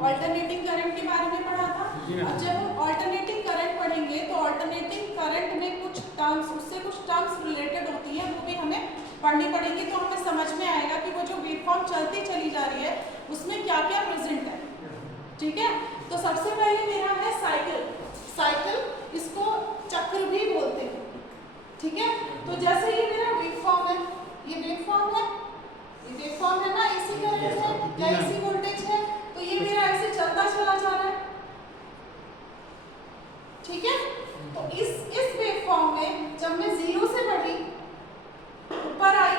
Alternating current के बारे में पढ़ा था। अब जब हम ऑल्टरनेटिंग करंट पढ़ेंगे तो ऑल्टरनेटिंग करंट में कुछ टर्म्स, उससे कुछ टर्म्स रिलेटेड होती हैं, वो भी हमें पढ़नी पड़ेगी, तो हमें समझ में आएगा कि वो जो वेवफॉर्म चलती चली जा रही है उसमें क्या क्या प्रेजेंट है। ठीक है, तो सबसे पहले मेरा है साइकिल। साइकिल, इसको चक्र भी बोलते हैं। ठीक है, तो जैसे ये मेरा वेवफॉर्म है, ये वेवफॉर्म है, ये वेवफॉर्म है ना, एसी करंट है या एसी वोल्टेज है, तो ये मेरा ऐसे चलता चला जा रहा है। ठीक है, तो इस वेवफॉर्म में जब मैं 0 से बढ़ी, ऊपर आई,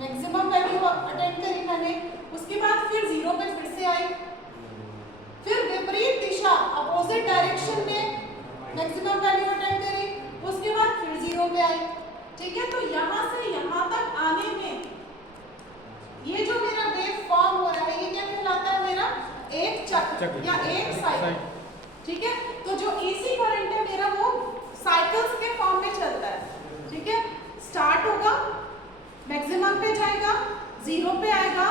मैक्सिमम वैल्यू अटेंड करी मैंने, उसके बाद फिर 0 पे फिर से आई, फिर विपरीत दिशा अपोजिट डायरेक्शन में मैक्सिमम वैल्यू अटेंड करी, उसके बाद फिर 0 पे आई। ठीक है, तो यहाँ से यहाँ तक आने में ये जो मेरा वेव फॉर्म हो रहा है, ये क्या कहलाता है? मेरा एक चक्र या एक साइकिल। ठीक है, तो जो एसी करंट है मेरा वो साइकिल्स के फॉर्म में चलता है। ठीक है, स्टार्ट होगा, मैक्सिमम पे जाएगा, 0 पे आएगा,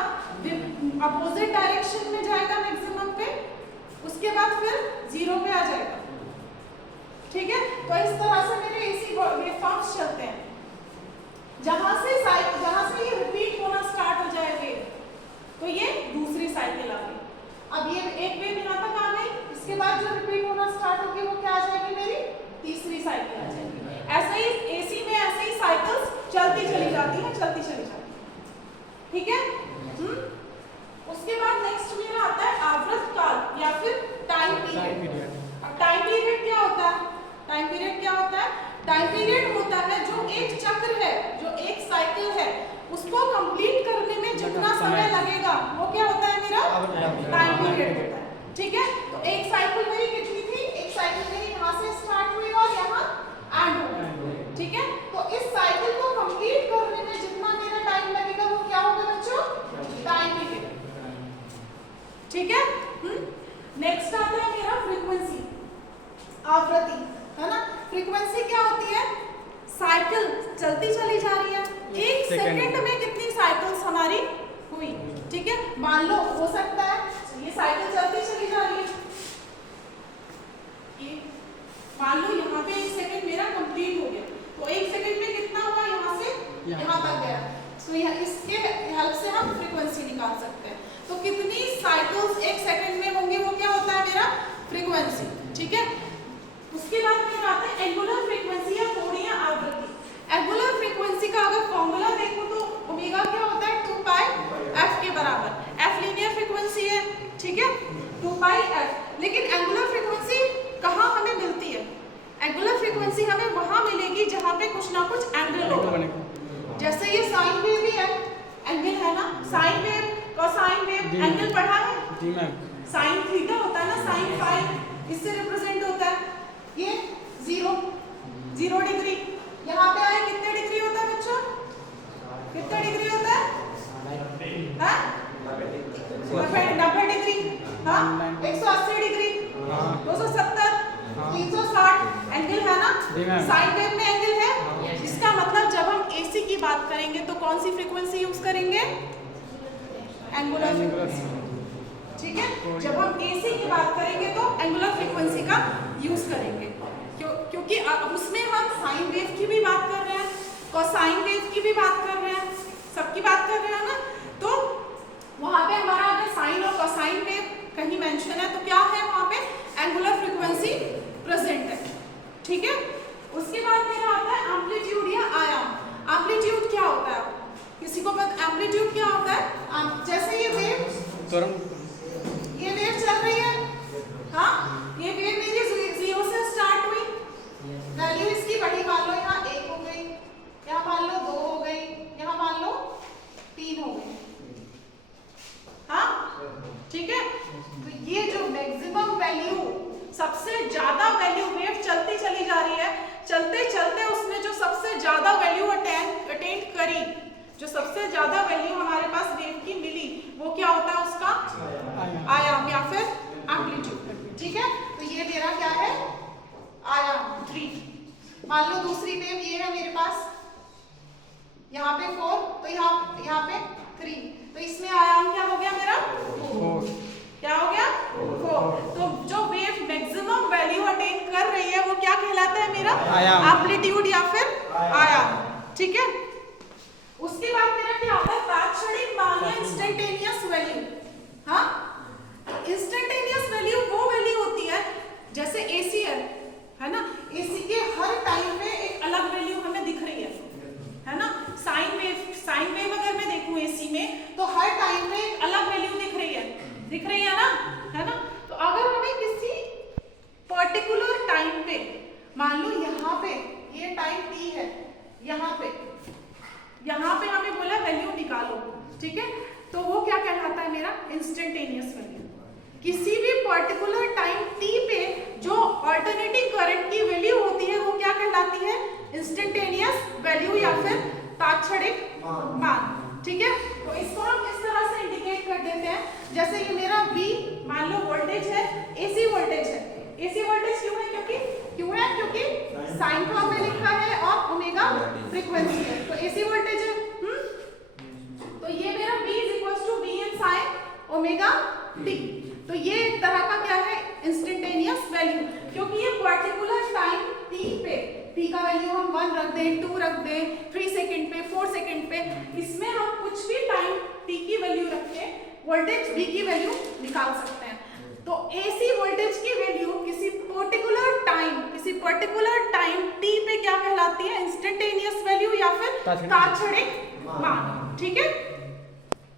अपोजिट डायरेक्शन में जाएगा मैक्सिमम पे, उसके बाद फिर 0 पे आ जाएगा। ठीक है, तो इस तरह से मेरे एसी वेवफॉर्म्स चलते हैं। जहां से ये रिपीट होना स्टार्ट हो जाएगा तो ये दूसरी साइकिल आ गई। अब ये एक वेव यहाँ तक आ गई, इसके बाद जो रिपीट होना स्टार्ट होगी वो क्या आ जाएगी? मेरी तीसरी साइकिल आ जाएगी। ऐसे ही एसी में ऐसे ही साइकिल्स चलती चली जाती है, चलती चली जाती है। ठीक है, उसके बाद नेक्स्ट मेरा आता है आवर्त काल या फिर टाइम पीरियड। अब टाइम पीरियड क्या होता है? टाइम पीरियड क्या होता है? टाइम पीरियड होता है जो एक चक्र है, जो एक साइकिल है, उसको कंप्लीट करने में जितना समय लगेगा वो क्या होता है? मेरा टाइम पीरियड होता है। ठीक है, तो एक साइकिल मेरी कितनी थी? एक साइकिल मेरी यहाँ से स्टार्ट हुई और यहाँ एंड हो गई। ठीक है, तो इस साइकिल को कंप्लीट करने में जितना मेरा टाइम लगेगा वो क्या होगा बच्चों? Time period. ठीक है, नेक्स्ट आता है मेरा फ्रीक्वेंसी, आवृत्ति, है ना। फ्रीक्वेंसी क्या होती है? साइकिल चलती चली जा रही है, एक सेकंड में कितनी साइकिल्स हमारी हुई। ठीक है, मान लो हो सकता है ये साइकिल चलती चली जा रही है, ये मान लो यहाँ पे एक सेकंड मेरा कंप्लीट हो गया, तो एक सेकंड में कितना हुआ? यहाँ से यहाँ तक गया। तो इसके हेल्प से हम फ्रीक्वेंसी निकाल सकते हैं। तो कितनी साइकिल्स एक सेकंड में होंगी वो क्या होता है? मेरा फ्रीक्वेंसी। ठीक है, उसके बाद मेरा आता है एंगुलर फ्रीक्वेंसी या कोणीय आवृत्ति। एंगुलर फ्रीक्वेंसी का अगर फॉर्मूला देखो तो ओमेगा क्या होता है? 2 पाई एफ के बराबर। एफ लीनियर फ्रीक्वेंसी है, ठीक है, 2 पाई एफ। लेकिन एंगुलर फ्रीक्वेंसी कहाँ हमें मिलती है? एंगुलर फ्रीक्वेंसी हमें वहां मिलेगी जहां पे कुछ ना कुछ एंगल होगा। जैसे ये साइन वेव भी है, एंगल है ना, sine wave, cosine wave, angle पढ़ा है जी मैम। साइन थीटा होता है ना, साइन फाई इससे रिप्रेजेंट होता है। ये 0 डिग्री, यहाँ पे आए कितने डिग्री होता है बच्चों? कितने डिग्री होता है? 90 डिग्री, हाँ, 180 डिग्री, 270, 360 एंगल है ना। साइन वेव में एंगल है, इसका मतलब जब हम एसी की बात करेंगे तो कौन सी फ्रीक्वेंसी यूज करेंगे? Angular frequency. ठीक है, जब हम एसी की बात करेंगे तो एंगुलर फ्रीक्वेंसी का यूज करेंगे, क्योंकि उसमें हम साइन वेव की भी बात कर रहे हैं, कोसाइन वेव की भी बात कर रहे हैं, सबकी बात कर रहे हैं ना। तो वहां पे हमारा अगर साइन और कोसाइन वेव कहीं मेंशन है तो क्या है? वहां पे एंगुलर फ्रीक्वेंसी प्रेजेंट है। ठीक है, उसके बाद मेरा आता है एम्पलीट्यूड या आयाम। एम्पलीट्यूड क्या होता है? किसी को पता एम्पलीट्यूड क्या होता है? जैसे ये वेव चल रही है, हाँ, ये वेव मेरी 0 से स्टार्ट हुई, वैल्यू इसकी बड़ी, मान लो यहाँ 1 हो गई, यहाँ मान लो 2 हो गई, यहाँ मान लो 3 हो गई, हाँ, ठीक है। तो ये जो मैक्सिमम वैल्यू, सबसे ज्यादा वैल्यू वेव चलती चली जा रही है, चलते चलते उसने जो सबसे ज्यादा वैल्यू अटेंड करी, जो सबसे ज्यादा वैल्यू हमारे पास वेव की मिली, वो क्या होता है? उसका आयाम या फिर एम्पलीट्यूड। ठीक है, तो ये मेरा क्या है? आयाम 3। मान लो दूसरी वेव ये है मेरे पास, यहाँ पे 4, तो यहाँ पे 3, तो इसमें आयाम क्या हो गया मेरा? 4। क्या हो गया? मेरा इंस्टेंटेनियस वैल्यू। किसी भी पर्टिकुलर टाइम t पे जो अल्टरनेटिंग करंट की वैल्यू होती है वो क्या कहलाती है? इंस्टेंटेनियस वैल्यू या फिर तात्क्षणिक मान। ठीक है, तो इसको हम इस तरह से इंडिकेट कर देते हैं, जैसे ये मेरा V मान लो वोल्टेज है, AC वोल्टेज है। AC वोल्टेज क्यों है? क्योंकि साइन फॉर्म में लिखा है और ओमेगा फ्रीक्वेंसी है, तो AC वोल्टेज है। तो ये मेरा V in sin omega t। तो ये एक तरह का क्या है? इंस्टेंटेनियस वैल्यू, क्योंकि ये पर्टिकुलर टाइम t पे t का वैल्यू हम 1 रख दें, 2 रख दें, 3 सेकंड पे, 4 सेकंड पे, इसमें हम कुछ भी टाइम t की वैल्यू रख के वोल्टेज v की वैल्यू निकाल सकते हैं। तो AC वोल्टेज की वैल्यू किसी पर्टिकुलर टाइम t पे क्या कहलाती है? इंस्टेंटेनियस वैल्यू या फिर तात्क्षणिक मान। ठीक है।